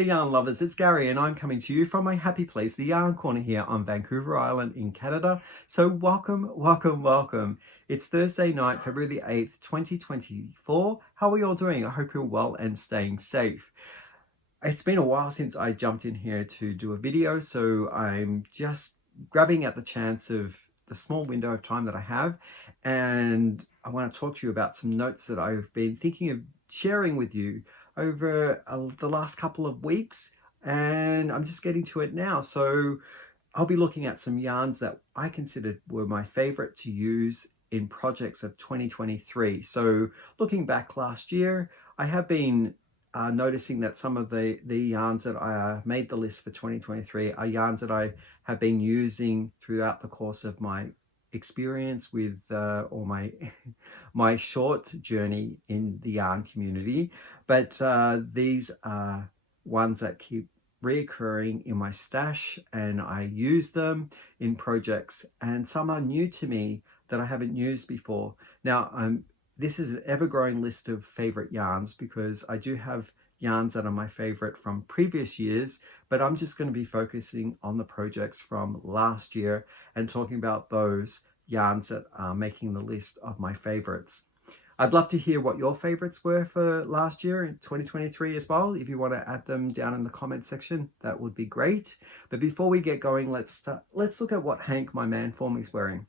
there yarn lovers, it's Gary and I'm coming to you from my happy place, the Yarn Corner here on Vancouver Island in Canada. So welcome, welcome, welcome. It's Thursday night, February the 8th, 2024. How are you all doing? I hope you're well and staying safe. It's been a while since I jumped in here to do a video, so I'm just grabbing at the chance of the small window of time that I have, and I want to talk to you about some notes that I've been thinking of sharing with you over the last couple of weeks, and I'm just getting to it now. So I'll be looking at some yarns that I considered were my favorite to use in projects of 2023. So looking back last year, I have been noticing that some of the yarns that I made the list for 2023 are yarns that I have been using throughout the course of my experience with or my short journey in the yarn community. But these are ones that keep reoccurring in my stash, and I use them in projects, and some are new to me that I haven't used before. Now this is an ever-growing list of favorite yarns because I do have yarns that are my favorite from previous years, but I'm just going to be focusing on the projects from last year and talking about those yarns that are making the list of my favorites. I'd love to hear what your favorites were for last year in 2023 as well. If you want to add them down in the comment section, that would be great. But before we get going, let's look at what Hank, my man for me, is wearing.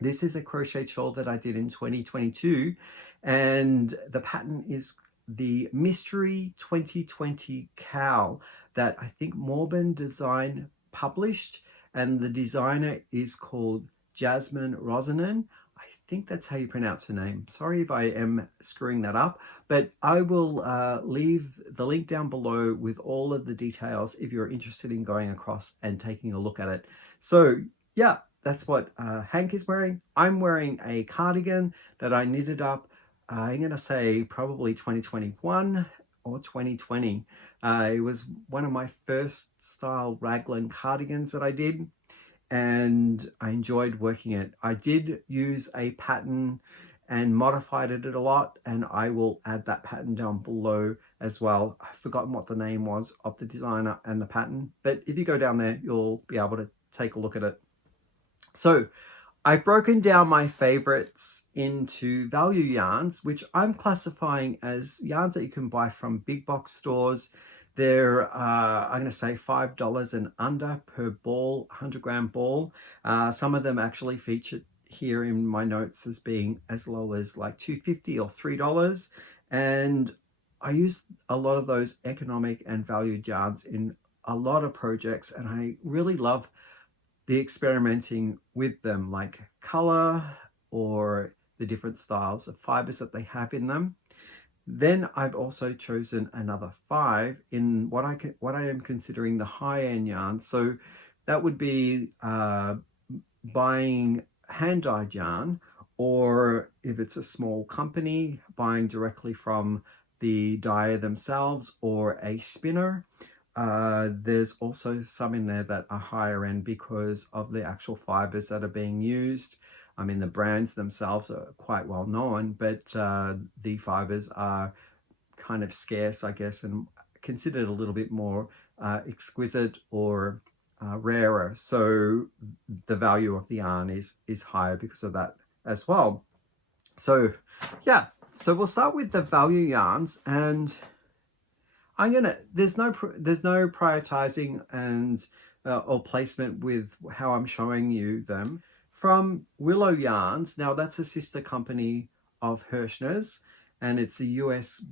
This is a crochet shawl that I did in 2022, and the pattern is the Mystery 2020 cowl that I think Morben Design published, and the designer is called Jasmin Räsänen. I think that's how you pronounce her name. Sorry if I am screwing that up, but I will leave the link down below with all of the details if you're interested in going across and taking a look at it. So yeah, that's what Hank is wearing. I'm wearing a cardigan that I knitted up, I'm going to say probably 2021 or 2020. It was one of my first style raglan cardigans that I did, and I enjoyed working it. I did use a pattern and modified it a lot, and I will add that pattern down below as well. I've forgotten what the name was of the designer and the pattern, but if you go down there, you'll be able to take a look at it. So I've broken down my favorites into value yarns, which I'm classifying as yarns that you can buy from big box stores. They're, I'm going to say $5 and under per ball, 100-gram ball. Some of them actually featured here in my notes as being as low as like $2.50 or $3. And I use a lot of those economic and valued yarns in a lot of projects, and I really love the experimenting with them, like color or the different styles of fibers that they have in them. Then I've also chosen another 5 in what I am considering the high-end yarns. So that would be buying hand-dyed yarn, or if it's a small company, buying directly from the dyer themselves or a spinner. There's also some in there that are higher end because of the actual fibers that are being used. I mean, the brands themselves are quite well known, but the fibers are kind of scarce, I guess, and considered a little bit more exquisite or rarer. So the value of the yarn is higher because of that as well. So yeah, so we'll start with the value yarns, and there's no prioritizing and or placement with how I'm showing you them. From Willow Yarns, now that's a sister company of Hirschner's, and it's a US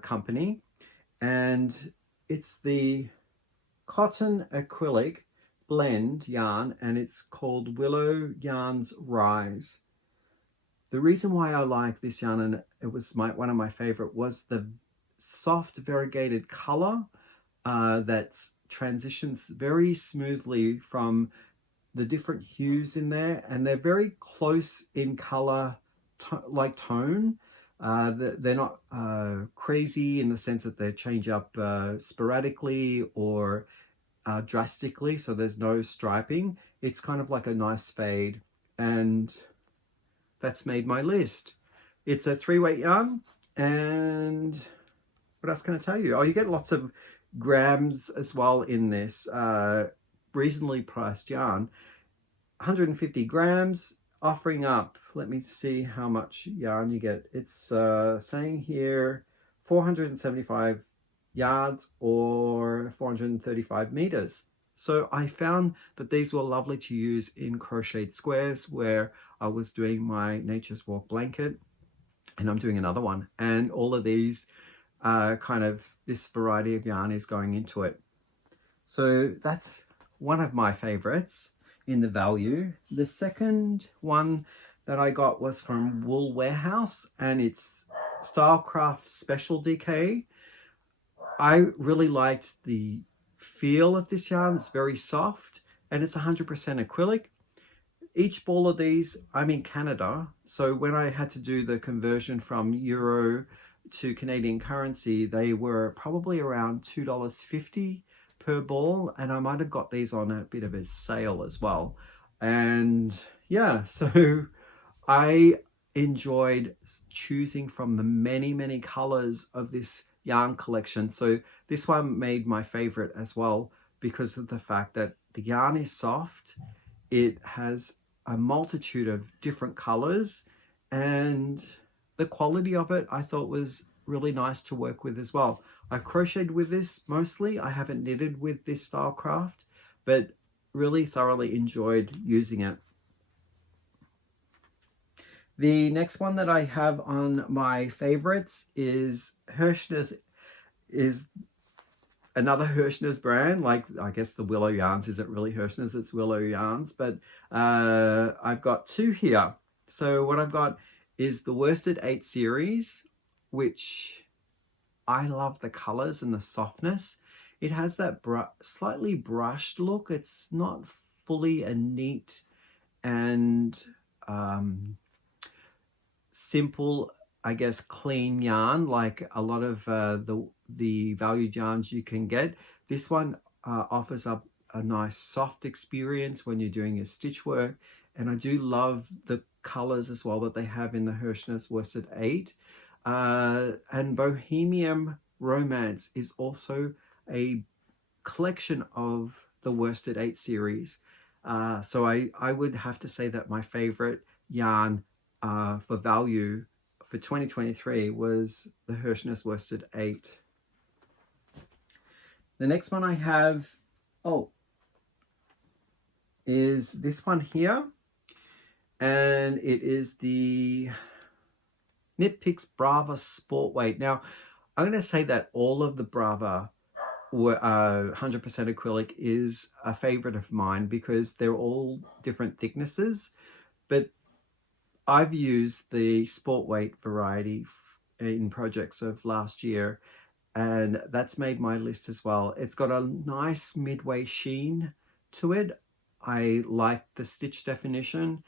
company, and it's the cotton acrylic blend yarn, and it's called Willow Yarns Rise. The reason why I like this yarn, and it was one of my favorite, was the soft variegated color that transitions very smoothly from the different hues in there, and they're very close in color like tone. They're not crazy in the sense that they change up sporadically or drastically, so there's no striping. It's kind of like a nice fade, and that's made my list. It's a 3-weight yarn, and what else can I tell you? Oh, you get lots of grams as well in this reasonably priced yarn. 150 grams, offering up, let me see how much yarn you get. It's saying here 475 yards or 435 meters. So I found that these were lovely to use in crocheted squares where I was doing my Nature's Walk blanket, and I'm doing another one, and all of these kind of this variety of yarn is going into it. So that's one of my favorites in the value. The second one that I got was from Wool Warehouse, and it's Stylecraft Special DK. I really liked the feel of this yarn. It's very soft and it's 100% acrylic. Each ball of these, I'm in Canada, so when I had to do the conversion from euro to Canadian currency, they were probably around $2.50 per ball, and I might have got these on a bit of a sale as well. And yeah, so I enjoyed choosing from the many colors of this yarn collection. So this one made my favorite as well because of the fact that the yarn is soft. It has a multitude of different colors, and the quality of it I thought was really nice to work with as well. I crocheted with this mostly. I haven't knitted with this Stylecraft, but really thoroughly enjoyed using it. The next one that I have on my favorites is Hirschner's, is another Hirschner's brand. Like, I guess the Willow Yarns isn't really Hirschner's, it's Willow Yarns, but I've got two here. So what I've got is the Worsted 8 series, which I love the colors and the softness. It has that slightly brushed look. It's not fully a neat and simple, I guess, clean yarn like a lot of the valued yarns you can get. This one offers up a nice soft experience when you're doing your stitch work, and I do love the colors as well that they have in the Hirschner's Worsted 8. And Bohemian Romance is also a collection of the Worsted 8 series. So I would have to say that my favorite yarn for value for 2023 was the Hirschner's Worsted 8. The next one I have, is this one here, and it is the Knit Picks Brava Sport Weight. Now, I'm going to say that all of the Brava 100% acrylic is a favorite of mine because they're all different thicknesses, but I've used the Sport Weight variety in projects of last year, and that's made my list as well. It's got a nice midway sheen to it. I like the stitch definition.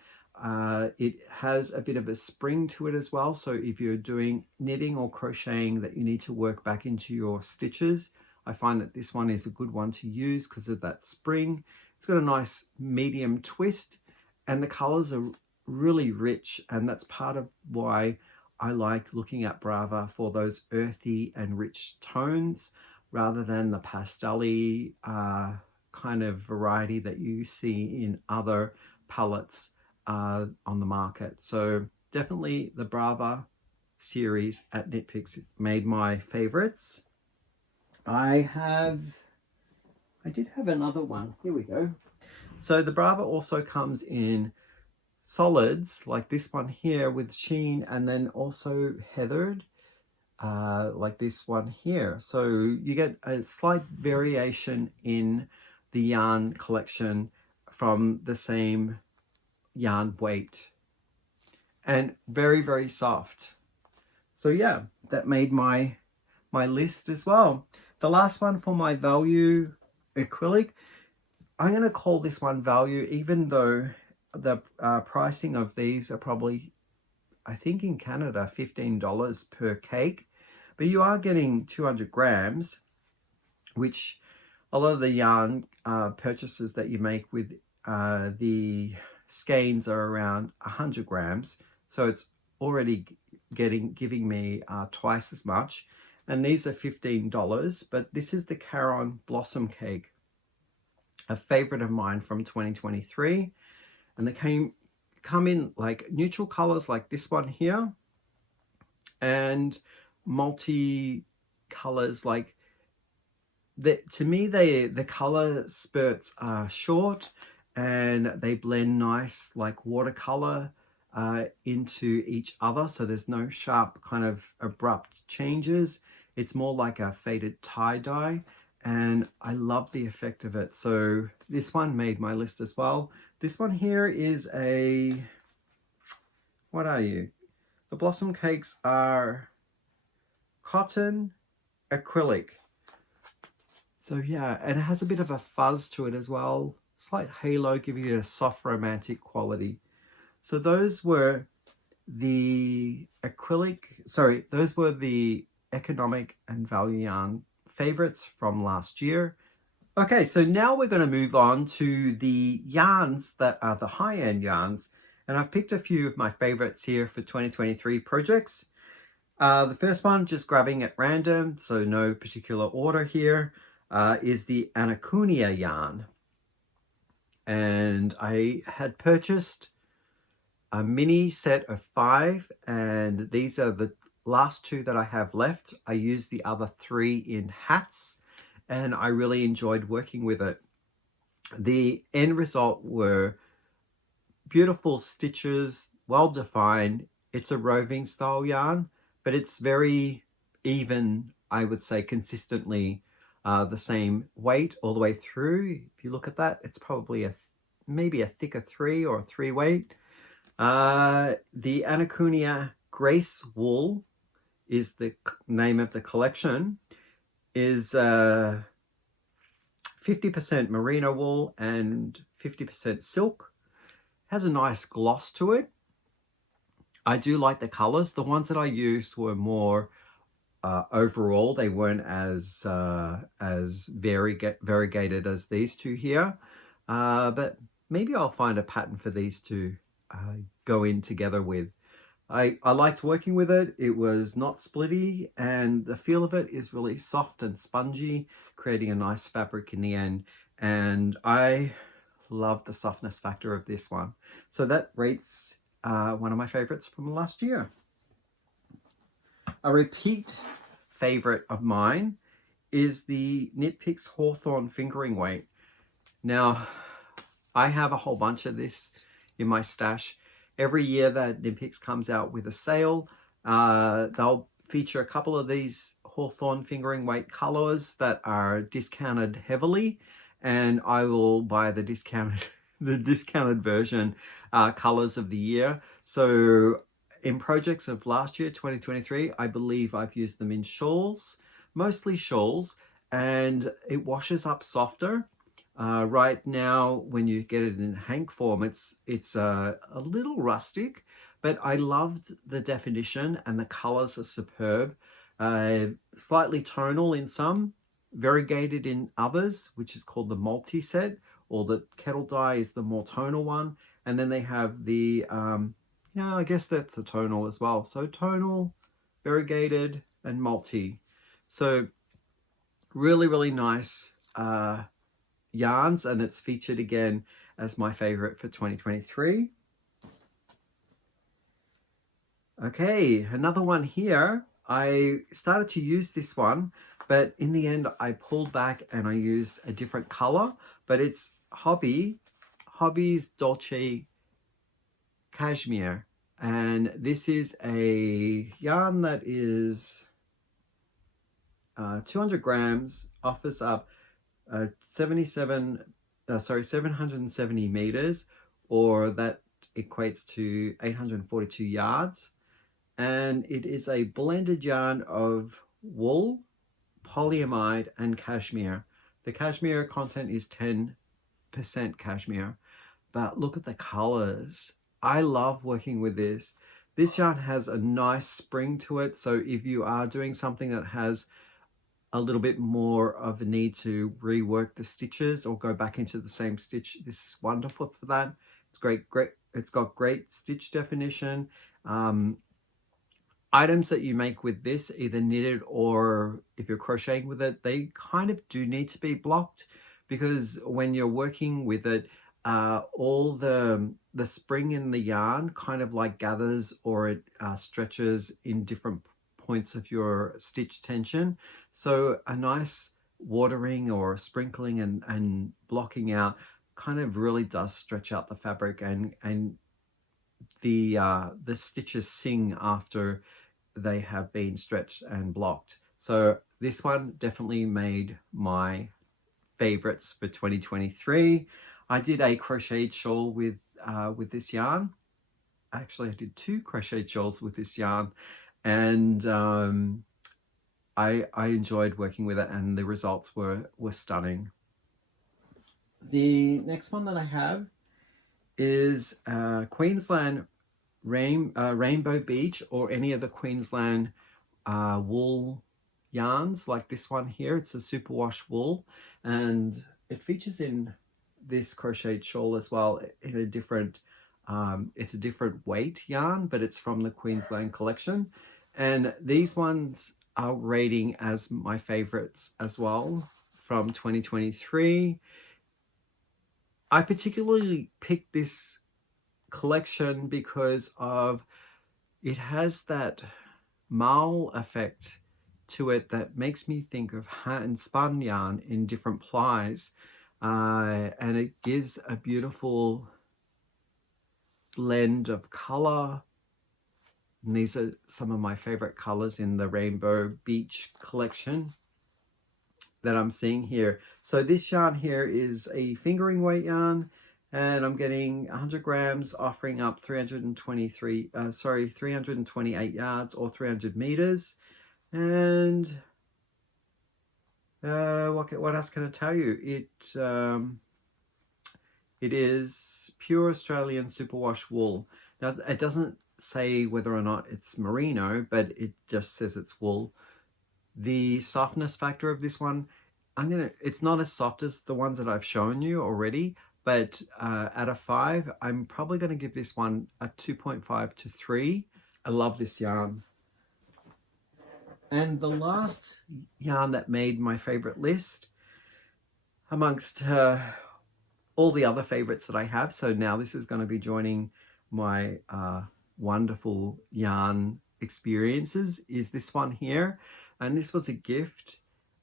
It has a bit of a spring to it as well, so if you're doing knitting or crocheting that you need to work back into your stitches, I find that this one is a good one to use because of that spring. It's got a nice medium twist, and the colors are really rich, and that's part of why I like looking at Brava for those earthy and rich tones rather than the pastel-y kind of variety that you see in other palettes on the market. So definitely the Brava series at Knit Picks made my favorites. I did have another one. Here we go. So the Brava also comes in solids like this one here with sheen, and then also heathered like this one here. So you get a slight variation in the yarn collection from the same yarn weight, and very soft. So yeah, that made my list as well. The last one for my value acrylic, I'm going to call this one value, even though the pricing of these are probably, I think in Canada, $15 per cake, but you are getting 200 grams, which a lot of the yarn purchases that you make with the skeins are around 100 grams. So it's already giving me twice as much. and these are $15, but this is the Caron Blossom Cake, a favorite of mine from 2023. And they come in like neutral colors like this one here, and multi colors like to me the color spurts are short and they blend nice like watercolor into each other, so there's no sharp kind of abrupt changes. It's more like a faded tie-dye, and I love the effect of it. So this one made my list as well. This one here is a, what are you? The Blossom Cakes are cotton acrylic. So yeah, and it has a bit of a fuzz to it as well. Slight halo, giving it a soft romantic quality. So those were the those were the economic and value yarn favorites from last year. Okay, so now we're going to move on to the yarns that are the high-end yarns. And I've picked a few of my favorites here for 2023 projects. The first one, just grabbing at random, so no particular order here, is the Anacunia yarn. And I had purchased a mini set of 5, and these are the last 2 that I have left. I used the other 3 in hats, and I really enjoyed working with it. The end result were beautiful stitches, well defined. It's a roving style yarn, but it's very even, I would say, consistently the same weight all the way through. If you look at that, it's probably maybe a thicker 3 or a 3 weight. The Anacunia Grace Wool is the name of the collection, is 50% merino wool and 50% silk. Has a nice gloss to it. I do like the colors. The ones that I used were more overall. They weren't as variegated as these 2 here, but maybe I'll find a pattern for these to go in together with. I liked working with it. It was not splitty, and the feel of it is really soft and spongy, creating a nice fabric in the end. And I love the softness factor of this one. So that rates one of my favorites from last year. A repeat favorite of mine is the Knit Picks Hawthorn Fingering Weight. Now, I have a whole bunch of this in my stash. Every year that Knit Picks comes out with a sale, they'll feature a couple of these Hawthorn Fingering Weight colors that are discounted heavily, and I will buy the discounted version colors of the year. So in projects of last year, 2023, I believe I've used them in shawls, mostly shawls, and it washes up softer. Right now, when you get it in hank form, it's a little rustic, but I loved the definition, and the colors are superb. Slightly tonal in some, variegated in others, which is called the multi set, or the kettle dye is the more tonal one. And then they have the, yeah, I guess that's the tonal as well. So tonal, variegated, and multi. So really, really nice yarns, and it's featured again as my favorite for 2023. Okay, another one here. I started to use this one, but in the end I pulled back and I used a different color, but it's Hobby's Dolce Cashmere, and this is a yarn that is 200 grams, offers up 770 meters, or that equates to 842 yards. And it is a blended yarn of wool, polyamide, and cashmere. The cashmere content is 10% cashmere, but look at the colors. I love working with this. This yarn has a nice spring to it, so if you are doing something that has a little bit more of a need to rework the stitches or go back into the same stitch, this is wonderful for that. It's great. It's got great stitch definition. items that you make with this, either knitted or if you're crocheting with it, they kind of do need to be blocked, because when you're working with it, all the spring in the yarn kind of like gathers, or it stretches in different points of your stitch tension. So a nice watering or sprinkling and blocking out kind of really does stretch out the fabric, and the stitches sing after they have been stretched and blocked. So this one definitely made my favorites for 2023. I did a crocheted shawl with this yarn. Actually, I did 2 crocheted shawls with this yarn, and I enjoyed working with it, and the results were stunning. The next one that I have is Queensland Rainbow Beach, or any of the Queensland wool yarns like this one here. It's a superwash wool, and it features in this crocheted shawl as well in a different it's a different weight yarn, but it's from the Queensland collection, and these ones are rating as my favorites as well from 2023. I particularly picked this collection because of it has that marl effect to it that makes me think of hand spun yarn in different plies, and it gives a beautiful blend of color. And these are some of my favorite colors in the Rainbow Beach collection that I'm seeing here. So this yarn here is a fingering weight yarn, and I'm getting 100 grams, offering up 328 yards or 300 meters. And what else can I tell you? It is pure Australian superwash wool. Now, it doesn't say whether or not it's merino, but it just says it's wool. The softness factor of this one, it's not as soft as the ones that I've shown you already, but out of 5, I'm probably going to give this one a 2.5 to 3. I love this yarn. And the last yarn that made my favorite list amongst all the other favorites that I have, so now this is going to be joining my wonderful yarn experiences, is this one here. And this was a gift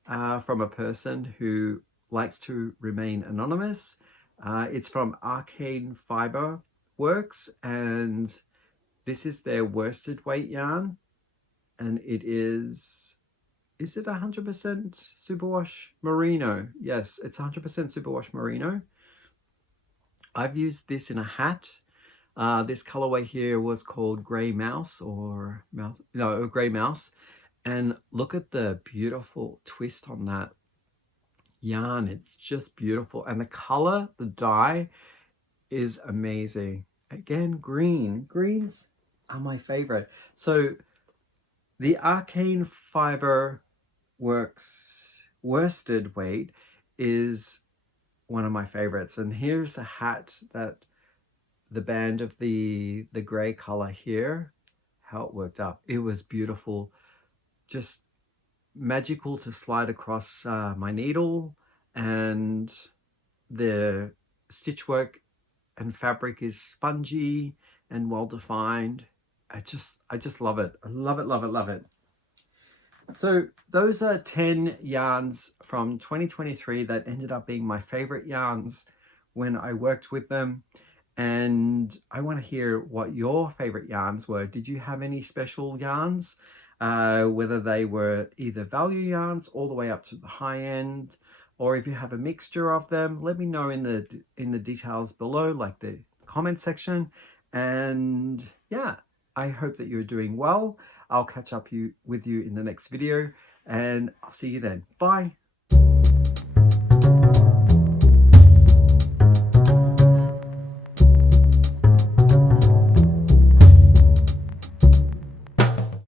from a person who likes to remain anonymous. It's from Arcane Fiber Works, and this is their worsted weight yarn, and it is it 100% superwash merino? Yes, it's 100% superwash merino. I've used this in a hat. This colorway here was called Grey Mouse, or Grey Mouse. And look at the beautiful twist on that yarn. It's just beautiful. And the color, the dye is amazing. Again, greens are my favorite. So the Arcane Fiber Works worsted weight is one of my favorites. And here's a hat that the band of the gray color here, how it worked up. It was beautiful. Just magical to slide across my needle, and the stitch work and fabric is spongy and well defined. I just love it. I love it, love it, love it. So those are 10 yarns from 2023 that ended up being my favorite yarns when I worked with them. And I want to hear what your favorite yarns were. Did you have any special yarns? Whether they were either value yarns all the way up to the high end, or if you have a mixture of them, let me know in the details below, like the comment section. And yeah, I hope that you're doing well. I'll catch up with you in the next video, and I'll see you then. Bye.